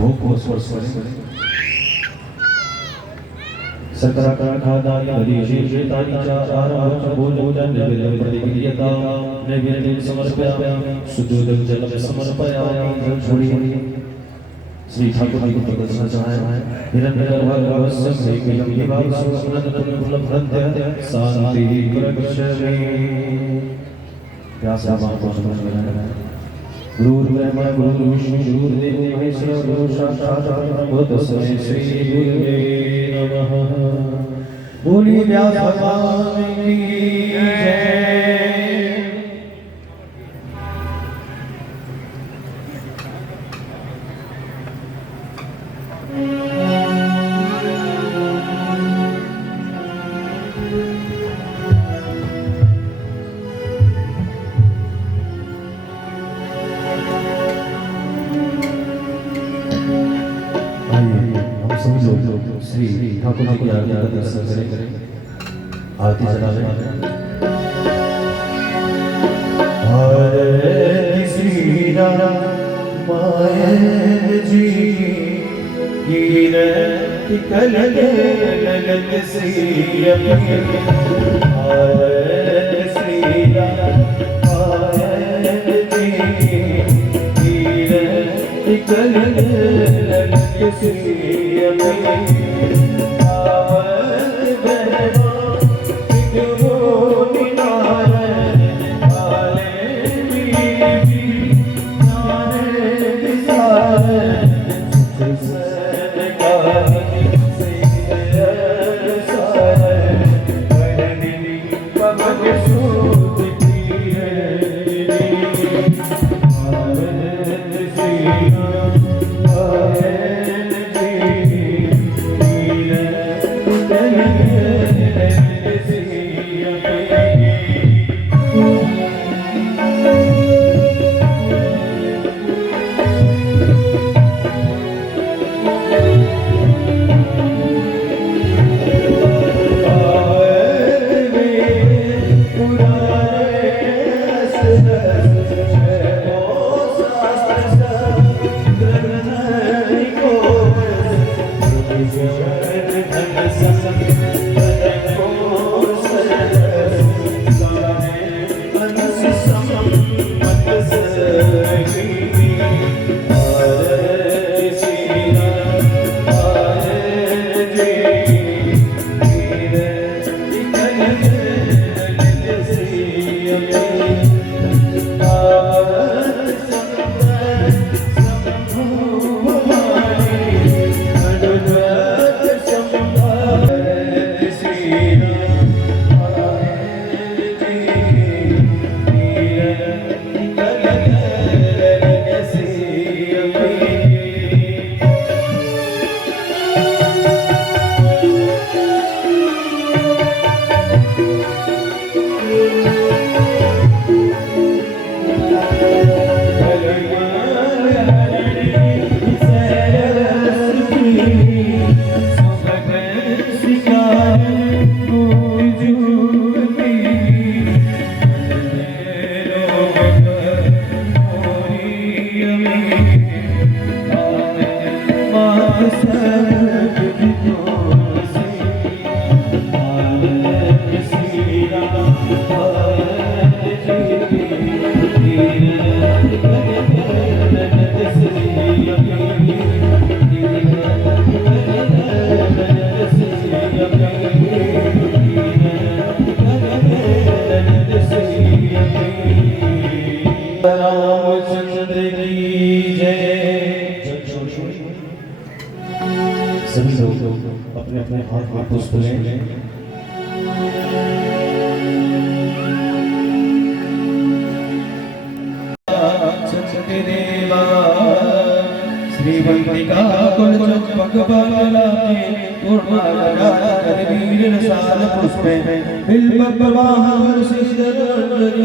भोग स्पर्श सकराकारादाय हरिशेषेतानि च आरभ्यभूतोजं नैवेद्यं प्रतिक्रियतां नैवेद्यं समर्पयामि शुद्धोदकं जलं समर्पयामि जलछोड़ी श्री ठाकुर जी को प्रदर्शन चढ़ाएं हिरण्यगर्भस्य श्रीकैलं विभागसुरनन्दनफलभ्रद्य शान्ति प्रगच्छति व्यास भगवान को समझ गुरुर्ब्रह्मा गुरुर्विष्णु गुरुर्देवो महेश्वरः गुरु साक्षात् परब्रह्म तस्मै श्री गुरुवे नमः। बोलिए व्यास भगवान की जय। श्री ठाकुर जी की आरती का दर्शन करें। आरती चलावें। हरे श्री राम माय जी कीरति कलगे लगत श्री हरे श्री राम माय जी कीरति कलगे लगत श्री सभी लोग अपने अपने हाथ में पुष्प लें। श्रीवंतिका कुल चंपक बलाके पूर्णमाला करवीर रसाल पुष्पे बिल्वपवाहन श्रीधरंजलि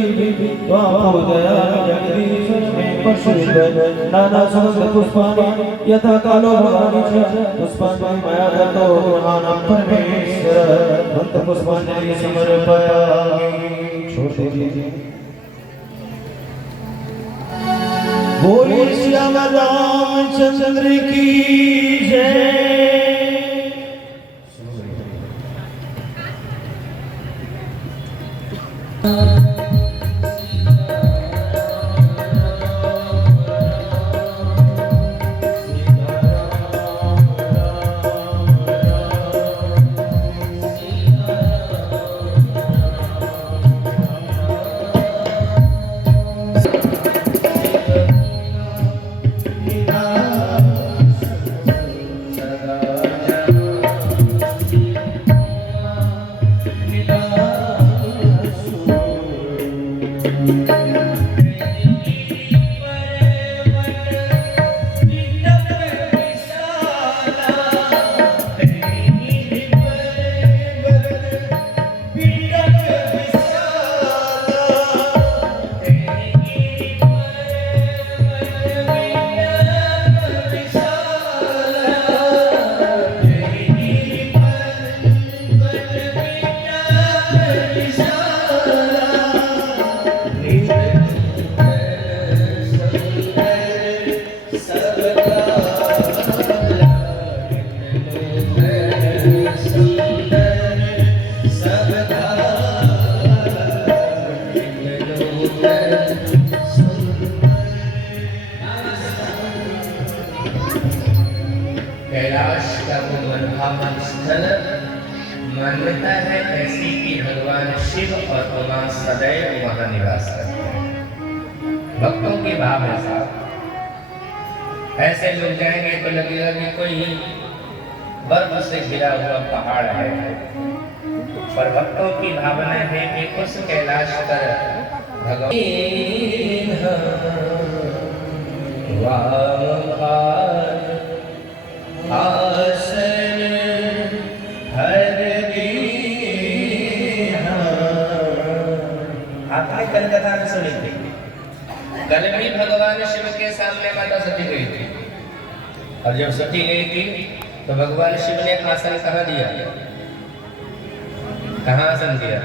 वामोदया जगदीश में पशुधर नाना सुगंध पुष्पाणि यथा कालो भवानी च पुष्पाणि मया दत्तो महानं परमेश्वर भक्त पुष्पांजलि समर्पयामि। छोड़ दीजिए। बोलिए श्याम रामचंद्र की जय। कैलाश का वो मनभावन स्थल मान्यता है ऐसी कि भगवान शिव और उमा सदैव वहां निवास करते हैं। भक्तों के भाव ऐसा, ऐसे लोग जाएंगे तो लगेगा कि कोई बर्फ से घिरा हुआ पहाड़ है, पर भक्तों की भावना है कि उस कैलाश पर भगवान आसन हर आपने कल कथा में सुनी थी। कल भी भगवान शिव के सामने माता सती गई थी, और जब सती गई थी तो भगवान शिव ने आसन कहाँ दिया? कहाँ आसन दिया?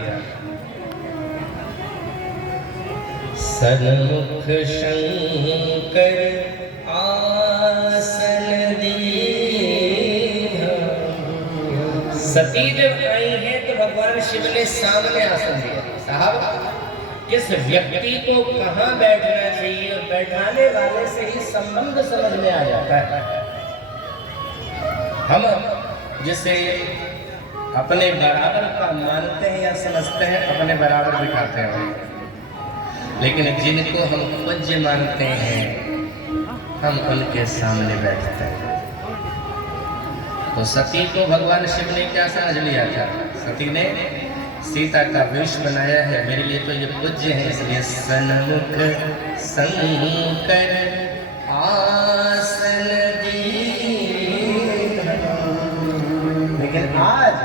सन्मुख शंकर आसन दिया। सती जब आई है तो भगवान शिव ने सामने आसन दिया। साहब, इस व्यक्ति को कहाँ बैठना चाहिए, बैठाने वाले से ही संबंध समझ में आ जाता है। हम जिसे अपने बराबर का मानते हैं या समझते हैं, अपने बराबर बिठाते हैं, लेकिन जिनको हम पूज्य मानते हैं हम उनके सामने बैठते हैं। तो सती को भगवान शिव ने क्या समझ लिया था? सती ने सीता का वेश बनाया है, मेरे लिए तो ये पूज्य है, इसलिए सन्मुख शंकर आसन दिया। लेकिन आज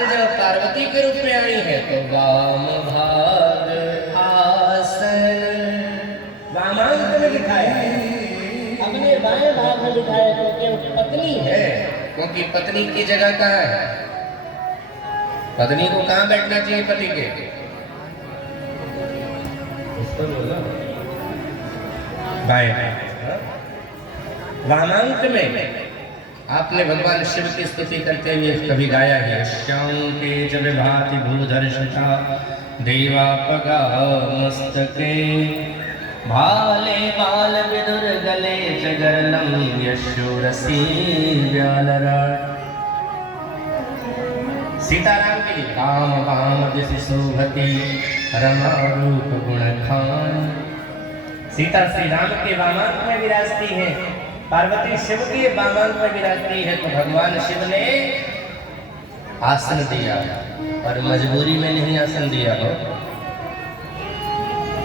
जब पार्वती के रूप में आई है तो वाम भाग आसन वामांक में दिखाया है, अपने बाएं भाग में दिखाया, क्योंकि पत्नी है। क्योंकि पत्नी की जगह कहाँ है? पत्नी को कहाँ बैठना चाहिए पति के? बाएं वामांक में। आपने भगवान शिव की स्तुति करते हुए कभी गाया है, श्याम के जब भाति भूधर्षिता देवा पगा मस्तके भाले बाल विदुर गले जगरलम यशोरसी व्यालराट। सीताराम के लिए काम वाम दिशि शोभती रमा रूप गुण खान। सीता श्री राम के वामांक में विराजती है, पार्वती शिव के वामांक में विराजती है। तो भगवान शिव ने आसन दिया, और मजबूरी में नहीं आसन दिया हो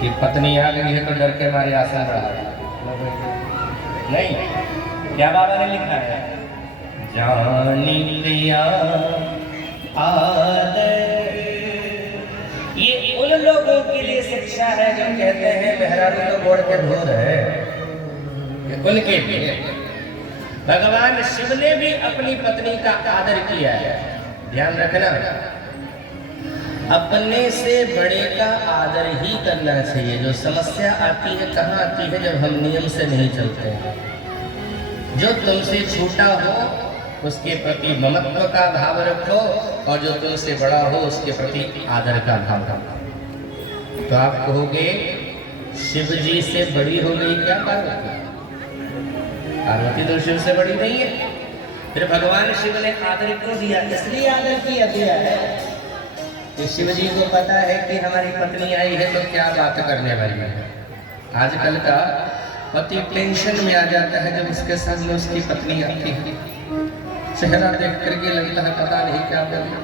कि पत्नी आ गई है तो डर के मारे आसन बढ़ा नहीं। क्या बाबा ने लिखा है? जानी लिया आदर। ये उन लोगों के लिए शिक्षा है जो कहते हैं मेहरारू तो गोड़ के धूल है, उनके लिए भगवान शिव ने भी अपनी पत्नी का आदर किया है। ध्यान रखना, अपने से बड़े का आदर ही करना चाहिए। जो समस्या आती है कहाँ आती है? जब हम नियम से नहीं चलते हैं। जो तुमसे छोटा हो उसके प्रति ममत्व का भाव रखो, और जो तुमसे बड़ा हो उसके प्रति आदर का भाव रखो। तो आप कहोगे शिव जी से बड़ी हो गई क्या पार्वती? पार्वती तो शिव से बड़ी नहीं है। फिर भगवान शिव ने आदर क्यों दिया? इसलिए आदर किया दिया है कि शिव जी को पता है कि हमारी पत्नी आई है तो क्या बात करने वाली है। आजकल का पति टेंशन में आ जाता है जब उसके सामने उसकी पत्नी आती है। चेहरा देख करके लगता है पता नहीं क्या बोले,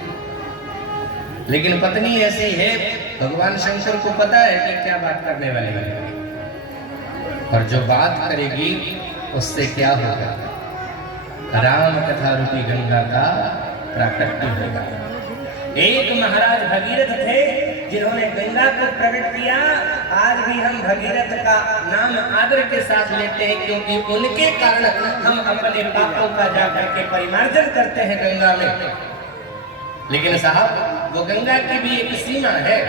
लेकिन पत्नी ऐसी है, भगवान शंकर को पता है कि क्या बात करने वाली है, और जो बात करेगी उससे क्या होगा? राम कथा रूपी गंगा का प्राकट्य होगा। एक महाराज भगीरथ थे जिन्होंने गंगा को प्रकट किया। आज भी हम भगीरथ का नाम आदर के साथ लेते हैं, क्योंकि उनके कारण हम अपने पापों का जाकर के परिमार्जन करते हैं गंगा में। लेकिन साहब, वो गंगा की भी एक सीमा है।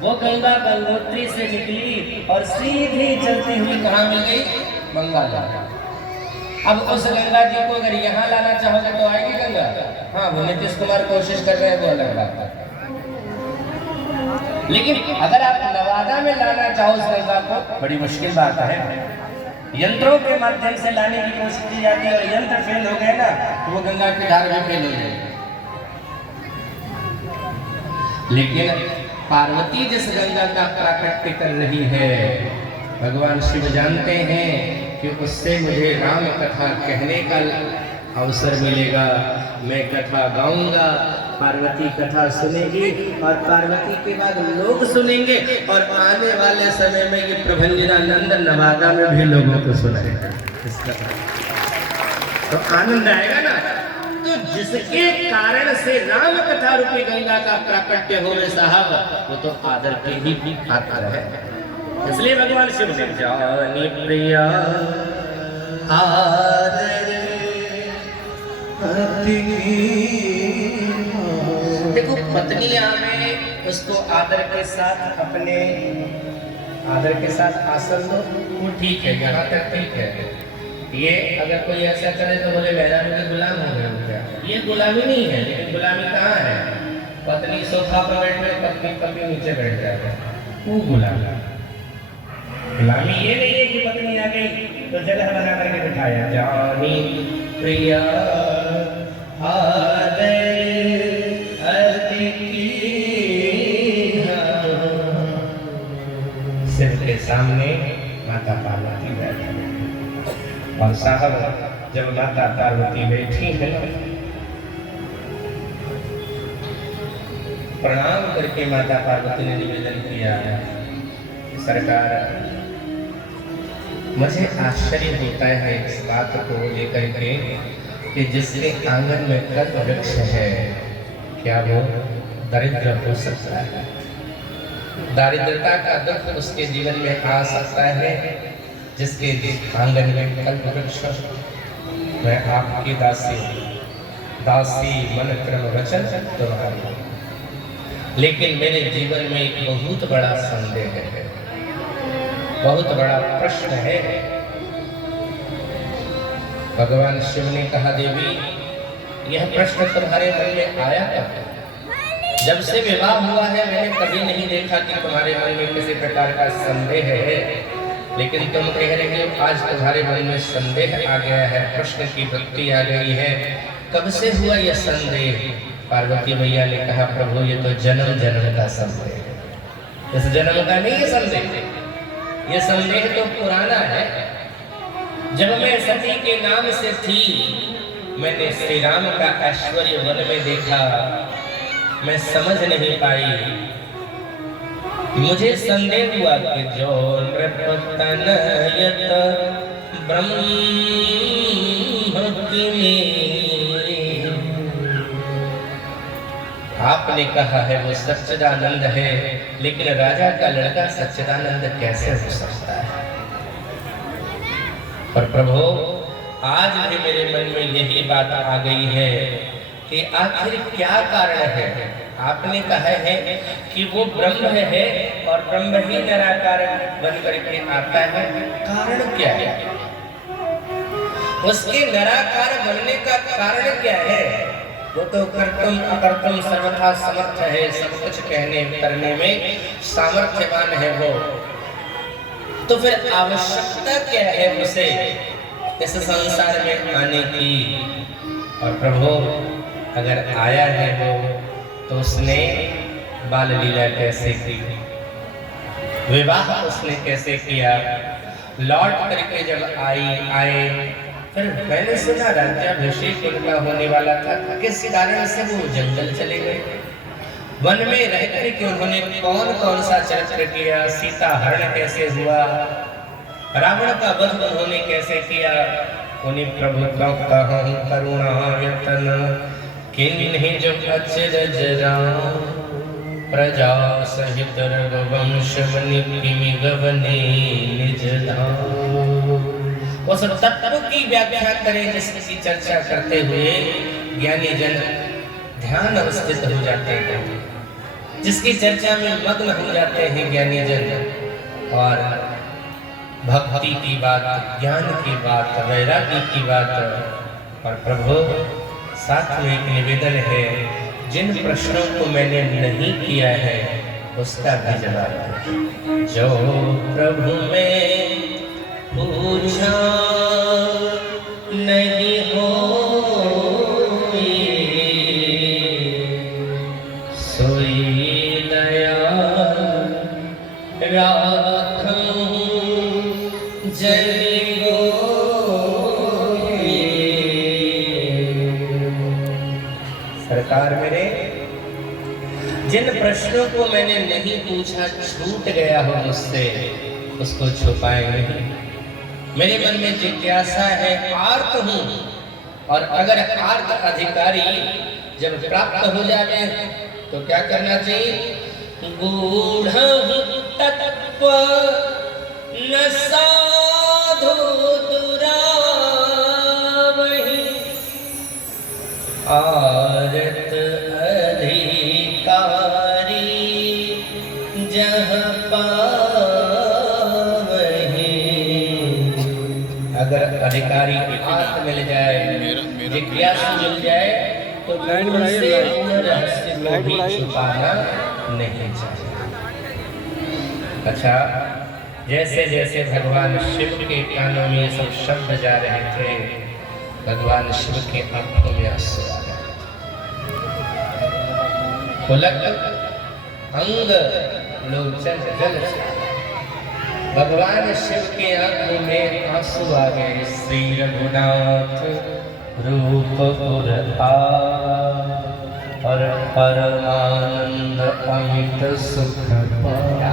वो गंगा गंगोत्री से निकली और सीधी चलती हुई कहाँ मिल गई? बंगाल। अब उस गंगा जी को अगर यहाँ लाना चाहोगे तो आएगी गंगा? हाँ, वो नीतीश कुमार कोशिश कर रहे हैं, वो अलग बात है। लेकिन अगर आप नवादा में लाना चाहो उस गंगा को, बड़ी मुश्किल बात है। यंत्रों के माध्यम से लाने की कोशिश की जाती है, और यंत्र फेल हो गए ना तो वो गंगा की धार में फेल हो जाएगी। लेकिन पार्वती जिस गंगा का प्राकट्य कर रही है, भगवान शिव जानते हैं कि उससे मुझे राम कथा कहने का अवसर मिलेगा। मैं कथा गाऊंगा, पार्वती कथा सुनेगी, और पार्वती के बाद लोग सुनेंगे, और आने वाले समय में ये प्रभंजनानंद नवादा में भी लोगों को सुनाएगा। तो आनंद आएगा ना। तो जिसके कारण से राम कथा रूपी गंगा का प्राकट्य हो गए साहब, वो तो आदर के ही पात्र है। इसलिए भगवान शिव ने जानी प्रिया आदर। देखो, पत्नियां में उसको आदर के साथ अपने आदर के साथ आसन दो, वो ठीक है, यहाँ तक ठीक है। ये अगर कोई ऐसा करे तो बोले मेहरान के गुलाम हो गए क्या? ये गुलामी नहीं है। लेकिन गुलामी कहाँ है? पत्नी सोफा पर बैठ गई, पति नीचे बैठ जाए, वो गुलामी। गुलामी ये नहीं है कि पत्नी आ गई तो जगह बना करके बिठाया। जानी प्रिया आदर अति कीन्हा। सिर के सामने माता पार्वती बैठी है, और साहब जब माता पार्वती बैठी है, प्रणाम करके माता पार्वती ने निवेदन किया, सरकार मुझे आश्चर्य होता है इस बात को लेकर के कि जिसके आंगन में कल्प वृक्ष है, क्या वो दरिद्र हो सकता है? दारिद्रता का दुख उसके जीवन में आ सकता है जिसके आंगन में कल्प वृक्ष। मैं आपकी दासी मन क्रम वचन तुम्हारी। लेकिन मेरे जीवन में एक बहुत बड़ा संदेह है, बहुत बड़ा प्रश्न है। भगवान शिव ने कहा, देवी यह प्रश्न तुम्हारे मन में आया कब? जब से विवाह हुआ है मैंने कभी नहीं देखा कि तुम्हारे मन में किसी प्रकार का संदेह है, लेकिन तुम कह रहे हो आज तुम्हारे मन में संदेह आ गया है, प्रश्न की वृत्ति आ गई है। कब से हुआ यह संदेह? पार्वती मैया ने कहा, प्रभु ये तो जन्म जन्म का संदेह है। इस जन्म का नहीं है संदेह, ये संदेह तो पुराना है। जब मैं सती के नाम से थी, मैंने श्री राम का ऐश्वर्य वन में देखा, मैं समझ नहीं पाई। मुझे संदेह हुआ कि जो नृपतनयत ब्रह्म आपने कहा है वो सच्चिदानंद है, लेकिन राजा का लड़का सच्चिदानंद कैसे हो सकता है? पर प्रभु आज भी मेरे मन में यही बात आ गई है कि आखिर क्या कारण है, आपने कहा है कि वो ब्रह्म है और ब्रह्म ही निराकार बन करके आता है, कारण क्या है? उसके निराकार बनने का कारण क्या है? वो तो कर्तुम अकर्तुम सर्वथा समर्थ है, सब कुछ कहने करने में सामर्थ्यवान है वो। तो फिर आवश्यकता क्या है उसे इस संसार में आने की? और प्रभु अगर आया है वो, तो उसने बाल लीला कैसे की, विवाह उसने कैसे किया, लौट करके जब आए फिर मैंने सुना राज्याभिषेक उनका होने वाला था, किस कारण से वो जंगल चले गए, वन में रह करके उन्होंने कौन कौन सा चरित्र किया, सीता हरण कैसे हुआ, रावण का वध उन्होंने कैसे किया, उन्हीं प्रभु का कहूं करुणा यतन किन्हीं जो अचरज राम प्रजा सहित रघुवंश मनि किमि गवने निज धाम। उस तत्व की व्याख्या करें जिसकी चर्चा करते हुए ज्ञानी जन ध्यान अवस्थित हो जाते हैं, जिसकी चर्चा में मग्न हो जाते हैं ज्ञानी जन, और भक्ति की बात, ज्ञान की बात, वैराग्य की बात। और प्रभु साथ में एक निवेदन है, जिन प्रश्नों को मैंने नहीं किया है उसका भी जवाब है। जो प्रभु में पूछा नहीं हो सोई दया राखूं जनी सरकार मेरे, जिन प्रश्नों को मैंने नहीं पूछा, छूट गया हो मुझसे, उसको छुपाए नहीं। मेरे मन में जिज्ञासा है, आर्त हूँ, और अगर आर्त अधिकारी जब प्राप्त हो जाए तो क्या करना चाहिए? गूढ़ तत्व न साधु दुरावहि आरत अधिकारी जह पावहि। अगर अधिकारी की आत्म मिल जाए, जिज्ञासु मिल जाए, तो उनसे रहस्य को भी छुपाना नहीं चाहिए। अच्छा, जैसे जैसे भगवान शिव के कानों में सब शब्द जा रहे थे, भगवान शिव के आंखों में आंसू आ रहे थे। पुलक अंग लोचन जल, भगवान शिव के आंखों में आंसू आ गए। श्री रघुनाथ रूप और परमानंद अमित सुख पाया।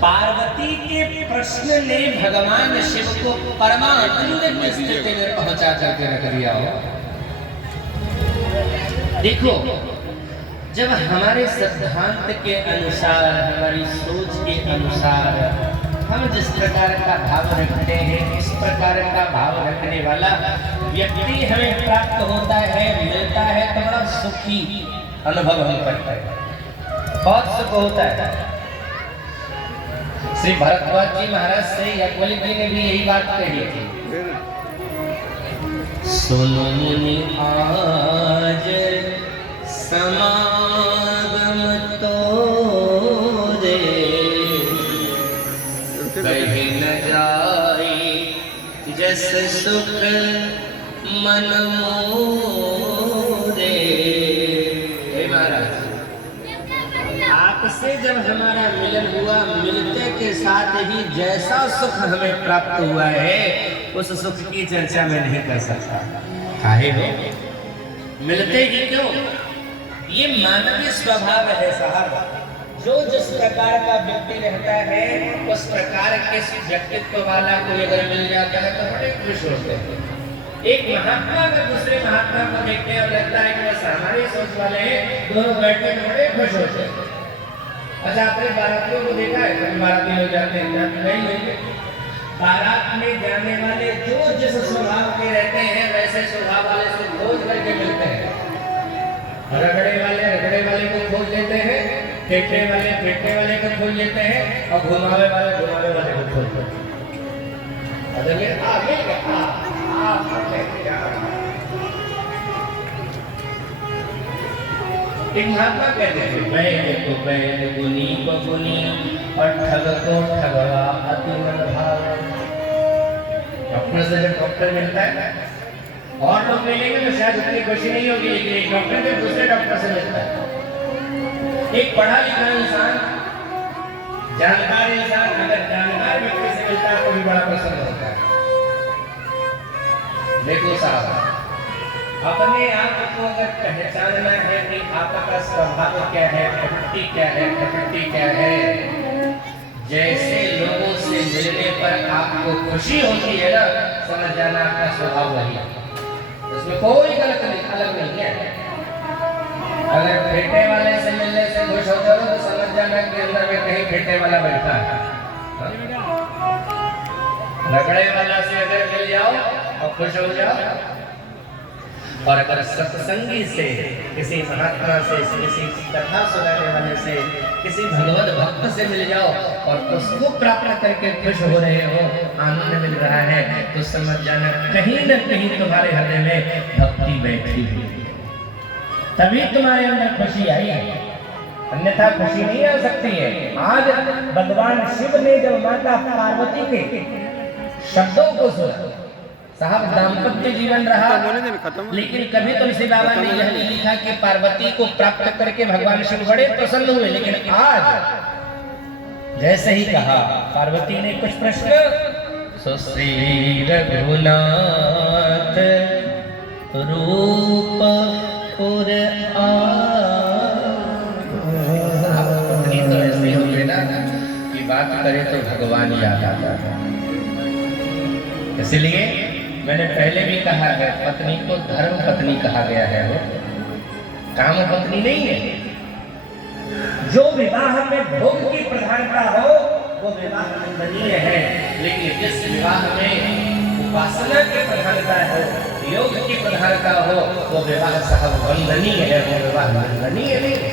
पार्वती के प्रश्न ने भगवान शिव को परमानंद की स्थिति में पहुंचा करके रख दिया हो। देखो, जब हमारे सिद्धांत के अनुसार, हमारी सोच के अनुसार हम जिस प्रकार का भाव रखते हैं, इस प्रकार का भाव रखने वाला व्यक्ति हमें प्राप्त होता है, मिलता है, तो बड़ा सुखी अनुभव हम करते हैं, बहुत सुख होता है। श्री भरद्वाज जी महाराज से याज्ञवल्क्य जी ने भी यही बात कही थी। सुनो मुनि आज समागम तोरे, कहीं न जाई जस सुख मन मोरे। हे महाराज, आपसे जब हमारा मिलन हुआ, मिलते के साथ ही जैसा सुख हमें प्राप्त हुआ है, उस सुख की चर्चा मैं नहीं कर सकता। काहे हो? मिलते ही क्यों? ये मानवीय स्वभाव है साहब। जो जिस प्रकार का व्यक्ति रहता है, उस प्रकार के व्यक्तित्व वाला कोई अगर मिल जाता है तो बड़े खुश होते हैं। एक महात्मा अगर दूसरे महात्मा को देखते हैं और लगता है कि बस हमारी सोच वाले हैं, दोनों बैठे बड़े खुश होते हैं। अच्छा, आपने बारातियों को देखा है? कभी बाराती हो जाते हैं, नहीं होंगे। बारात में जाने वाले जो जिस स्वभाव के रहते हैं, वैसे स्वभाव वाले से खोज करके मिलते हैं। रगड़े फेंटे वाले को खोज लेते हैं, फेंटे वाले को खोज लेते हैं, और घुमावे वाले को खोज लेते हैं। एक महात्मा कहते हैं बैल को बैल गुनी को गुनी और ठग को ठगवा अति मन भावे। डॉक्टर से जब डॉक्टर मिलता है और लोग मिलेंगे तो शायद उतनी खुशी नहीं होगी, लेकिन एक डॉक्टर जब दूसरे डॉक्टर से मिलता है, एक पढ़ा लिखा इंसान, जानकार इंसान अगर जानकार व्यक्ति से मिलता है तो भी बड़ा प्रसन्न होता है। देखो साहब, अपने आप को अगर पहचानना है कि आपका स्वभाव क्या है, प्रवृत्ति क्या है, प्रकृति क्या है, जैसे लोगों से मिलने पर आपको खुशी होती है ना, समझ जाना आपका स्वभाव वही है, इसमें कोई गलत नहीं, अलग नहीं है। अगर फेंटे वाले से मिलने से खुश होते हो तो समझ जाना कि अंदर में कहीं फेंटे वाला बैठा है। रगड़े वाला से अगर मिल जाओ और खुश हो जाओ, और अगर सत्संगी से, किसी महात्मा से, किसी कथा सुनाने वाले से, किसी भगवत भक्त से मिल जाओ और उसको प्राप्त करके खुश हो रहे हो, आनंद मिल रहा है, तो समझ जाना कहीं न कहीं तुम्हारे हृदय में भक्ति बैठी हुई, तभी तुम्हारे अंदर खुशी आई है, अन्यथा खुशी नहीं आ सकती है। आज भगवान शिव ने जब माता पार्वती के शब्दों को सुना, साहब दाम्पत्य जीवन रहा, लेकिन कभी तुलसी बाबा ने यह नहीं लिखा कि पार्वती को प्राप्त करके भगवान शिव बड़े प्रसन्न हुए, लेकिन आज जैसे ही कहा पार्वती ने कुछ प्रश्न, सो श्री रघुनाथ रूप पत्नी तो ऐसी हो गई ना कि बात करे तो भगवान याद आता है। इसलिए मैंने पहले भी कहा है, पत्नी को धर्म पत्नी कहा गया है, वो काम पत्नी नहीं है। जो विवाह में भोग की प्रधानता हो वो विवाह वंदनीय है, लेकिन जिस विवाह में उपासना की प्रधानता हो, योग की प्रधानता हो, वो विवाह साहब वंदनीय है, वो विवाह वंदनीय नहीं है।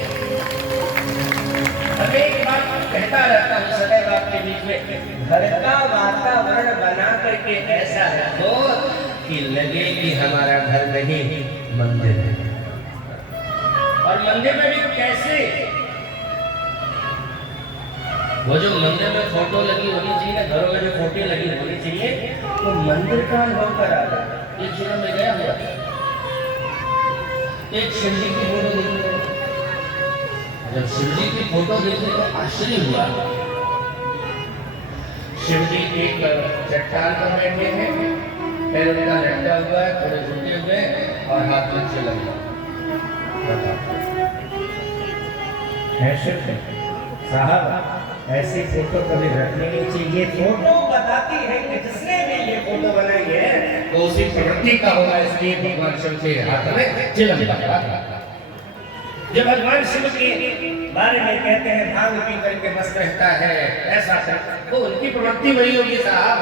अब एक बात कहता रहता हूँ सदैव आपके बीच में, घर का वातावरण बना करके ऐसा रखो कि लगे कि हमारा घर नहीं मंदिर है। और मंदिर में भी कैसे, वो जो मंदिर में फोटो लगी होनी चाहिए ना, घरों में जो फोटो लगी होनी चाहिए, तो मंदिर का अनुभव करा दे। एक जगह में गया हुआ, एक शिव जी की फोटो देखी, जब शिव जी की फोटो देखी तो आश्चर्य हुआ। शिव जी एक चट्टान पर बैठे हैं, पैर उनका लटका हुआ है, थोड़े झुके हुए और हाथ में चिलम साहब, ऐसी फोटो कभी रखनी नहीं चाहिए। फोटो बताती है कि जिसने भी ये फोटो बनाई है तो उसी प्रवृत्ति का होगा, इसलिए भगवान शिव के हाथ में चिलम लगा। जब भगवान शिव के बारे में कहते हैं भांग पी करके मस्त रहता है, ऐसा तो उनकी प्रवृत्ति वही होगी साहब।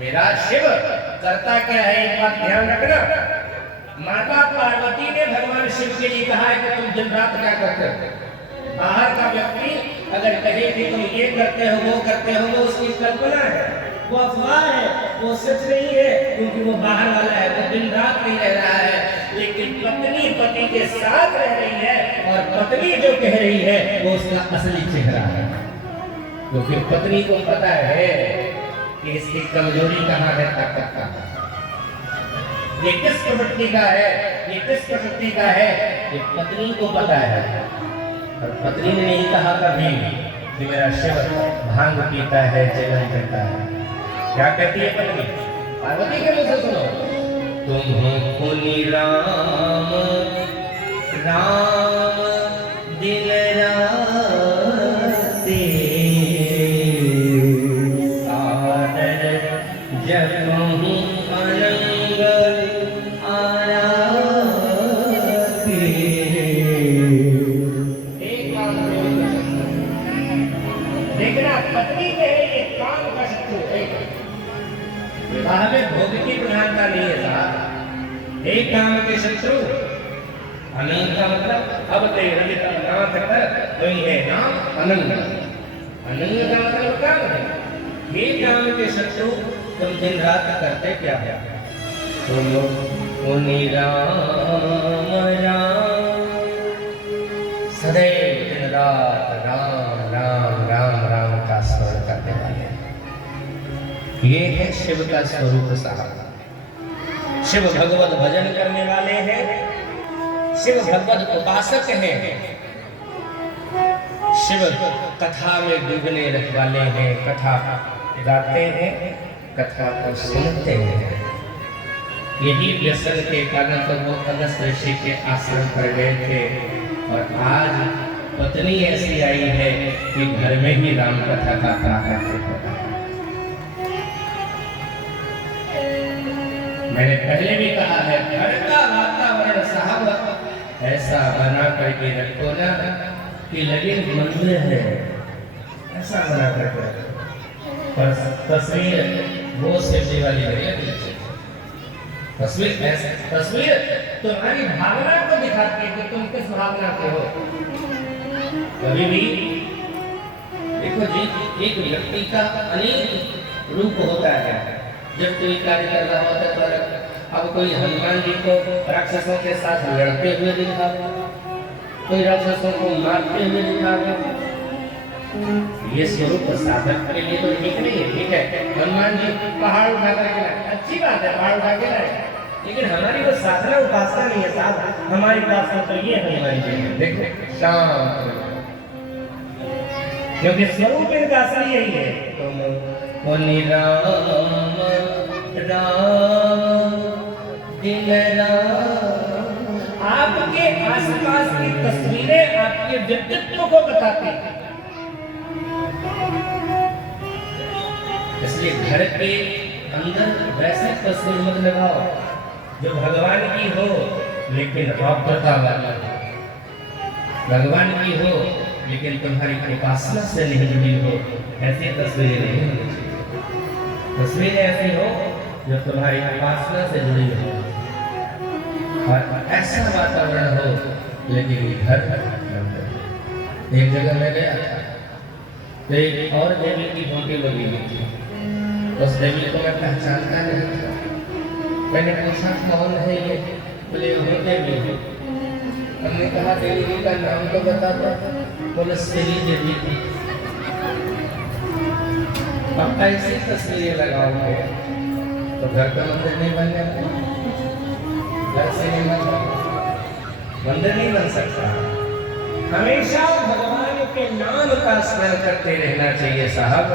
मेरा शिव करता क्या है, एक बात ध्यान रखना, माता पार्वती ने भगवान शिव के लिए कहा है कि तुम दिन रात क्या करते हो। बाहर का व्यक्ति अगर कहे कि तुम ये करते हो वो करते हो, वो उसकी कल्पना है, वो अफवाह है, वो सच नहीं है, क्योंकि वो बाहर वाला है, वो दिन रात नहीं रह रहा है। लेकिन पत्नी पति के साथ रह रही है और पत्नी जो कह रही है वो उसका असली चेहरा है, क्योंकि पत्नी को पता है कि इसकी कमजोरी कहाँ है, ताकत कहाँ है, ये किस प्रवृत्ति का है, ये किस प्रकृति का है, ये पत्नी को पता है। और पत्नी ने नहीं कहा कभी कि मेरा शिव भांग पीता है, चलन करता है। क्या कहती है पत्नी? पार्वती के मुंह से सुनो, तुम पुनि राम राम दिन राति आदर जपहु अनंग आराती। देखना, पत्नी के एक काम का शत्रु है, विवाह में भोग की प्रधानता नहीं है साहब। एक काम के शत्रु अनंत का मतलब अब ते रजित नाथ कर वही है नाम अनंत। अनंत का मतलब क्या है? ये काम के शत्रु तुम दिन रात करते क्या है? तुम मुनि राम राम सदैव दिन रात राम राम राम राम का स्मरण करने वाले हैं। ये है शिव का स्वरूप साहब। शिव भगवत भजन करने वाले हैं, शिव भगवत उपासक हैं, शिव कथा में डूबने वाले हैं, कथा गाते हैं, कथा को सुनते हैं। यही व्यसन के कारण तो वो अगस्त ऋषि के आश्रम पर गए थे और आज पत्नी ऐसी आई है कि घर में ही राम कथा गाता है। मैंने पहले भी कहा है, घर का वातावरण साहब ऐसा बना करके रखो ना कि लगे मंदिर है, ऐसा बना करके रखो। पर तस्वीर वो शिवजी वाली नहीं, तस्वीर ऐसे तस्वीर तुम्हारी भावना को दिखाती है कि तुम किस भावना के हो। कभी भी देखो जी, एक व्यक्ति का अनेक रूप होता है। जब कोई कार्य कर रहा होता है तो अब कोई हनुमान जी को राक्षसों के साथ लड़ते हुए दिखा, कोई राक्षसों को मारते हुए दिखा। ये स्वरूप साधक के लिए तो ठीक नहीं है। ठीक है, हनुमान जी पहाड़ उठा कर गिराए, अच्छी बात है, पहाड़ उठा के लाए, लेकिन हमारी वो साधना उपासना नहीं है साहब। हमारी उपासना तो ये हनुमान जी है। देखो शांत, क्योंकि स्वरूप इनका असली यही है। मुनि राम राम दिन राम। आपके आसपास की तस्वीरें आपके व्यक्तित्व को बताती हैं। इसलिए घर के अंदर वैसे तस्वीर मत लगाओ जो भगवान की हो लेकिन रौद्रता वाली, भगवान की हो लेकिन तुम्हारी उपासना से नहीं जुड़ी हो, ऐसी तस्वीरें नहीं होनी चाहिए। तस्वीरें ऐसी हो जो तुम्हारी उपासना से जुड़ी हो और ऐसा वातावरण हो। लेकिन घर एक जगह मैं गया था तो एक और देवी की फोटो लगी हुई थी। उस देवी को मैं पहचानता नहीं था। मैंने पूछा कौन है ये? बोले वो देवी है। हमने कहा देवी जी का नाम तो बता दो। बोले श्री देवी की। अब ऐसी तस्वीरें लगाओगे तो घर का मंदिर नहीं बन जाता, घर से नहीं बनता, मंदिर नहीं बन सकता। हमेशा भगवान के नाम का स्मरण करते रहना चाहिए साहब।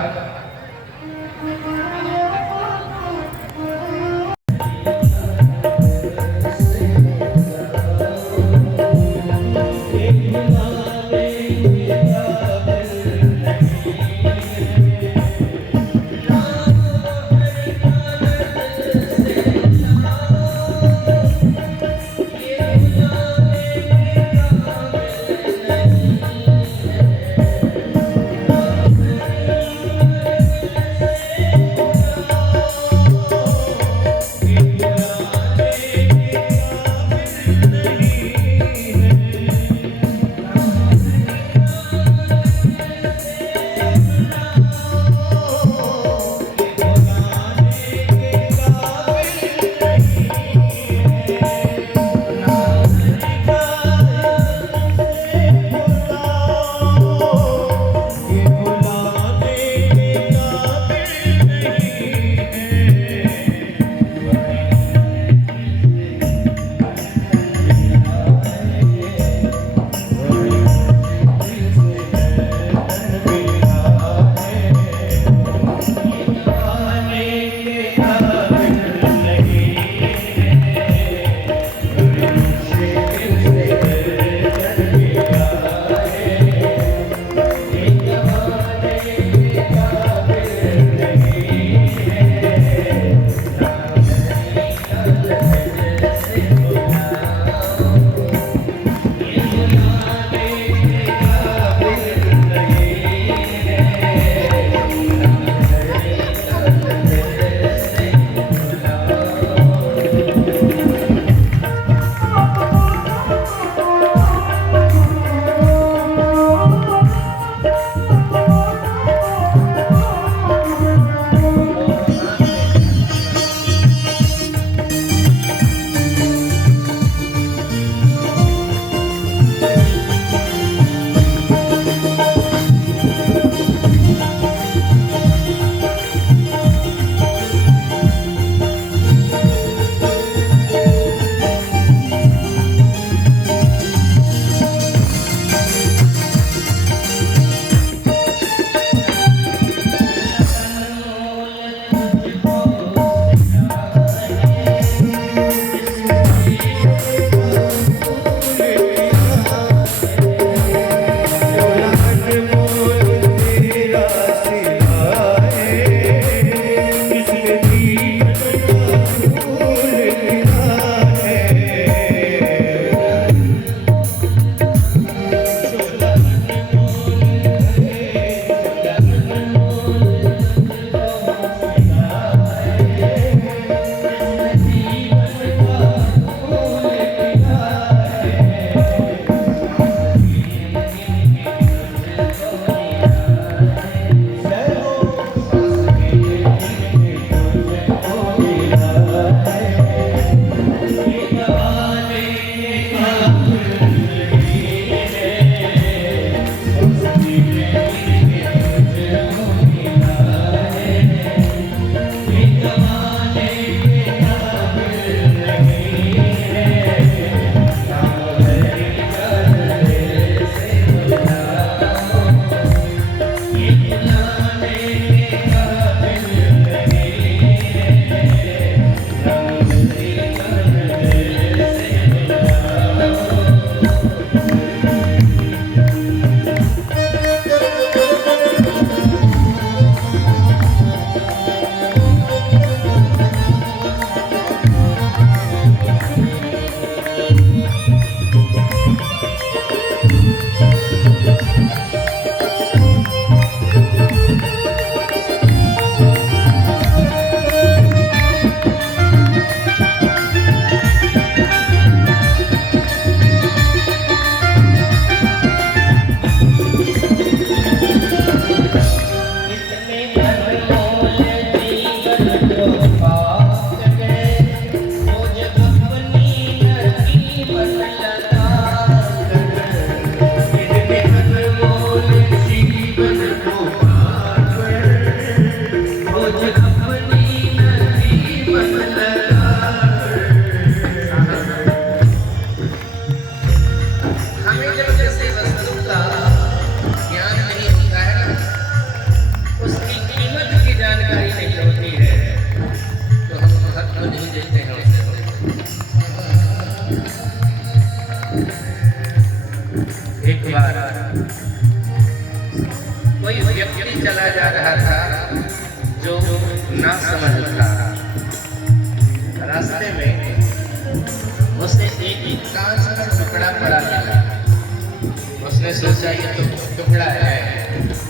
सोचा ये तो टुकड़ा है,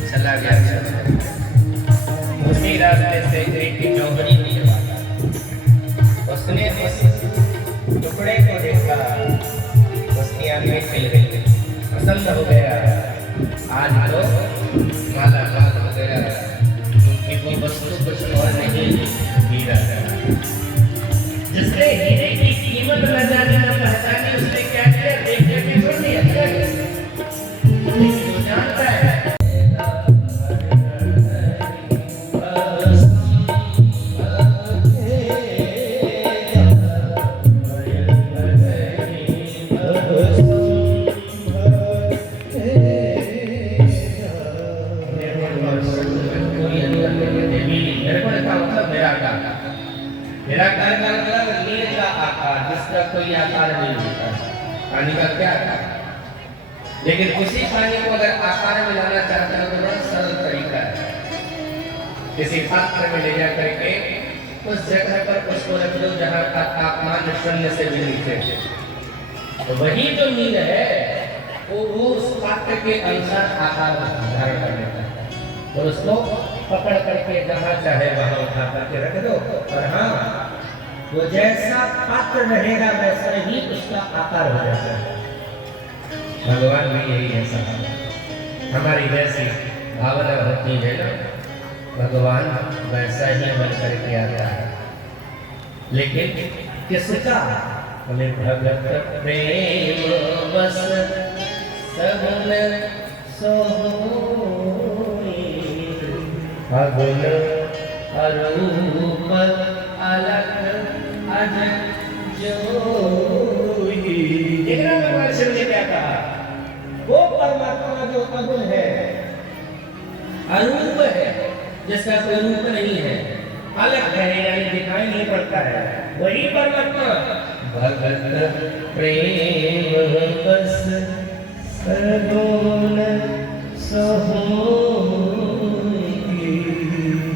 चला गया। उसी रास्ते से एक जौहरी निकला, उसने उस टुकड़े को देखा, उसकी आंखें खिल गई, पसंद हो गया। आज तो माला माल हो गया, क्योंकि वो वस्तु कुछ और नहीं, हीरा है। जिसने हीरे की कीमत न जाने न पहचानी, उसने क्या किया, देख के छोड़ दिया। लेकिन वो जानता है निराकार का मतलब नील का आकार, जिसका कोई आकार नहीं होता। पानी का क्या आकार, लेकिन उसी पानी को अगर आकार में लाना चाहते हो तो बड़ा सरल तरीका है। किसी पात्र में ले जा करके उस जगह पर उसको रख दो जहाँ का तापमान शून्य से भी नीचे है, तो वही जो नील है वो उस पात्र के अनुसार आकार धारण कर लेता है। और उसको पकड़ करके जहाँ चाहे वहाँ उठा करके रख दो, और हाँ, वो जैसा पात्र रहेगा वैसा ही उसका आकार हो जाता है। भगवान भी यही है सब, हमारी जैसी भावना होती है ना, भगवान वैसा ही बन करके आता है। लेकिन किसका, बोले भगत प्रेम बस सगुन सोई, अगुन अरूप अलग अज जोई। देखना भगवान शिव ने क्या कहा, वो परमात्मा जो अगुण है, अरूप है, जिसका कोई रूप नहीं है, अलग है यानी दिखाई नहीं पड़ता है, वही परमात्मा। भगत प्रेम बस सगुन सोई।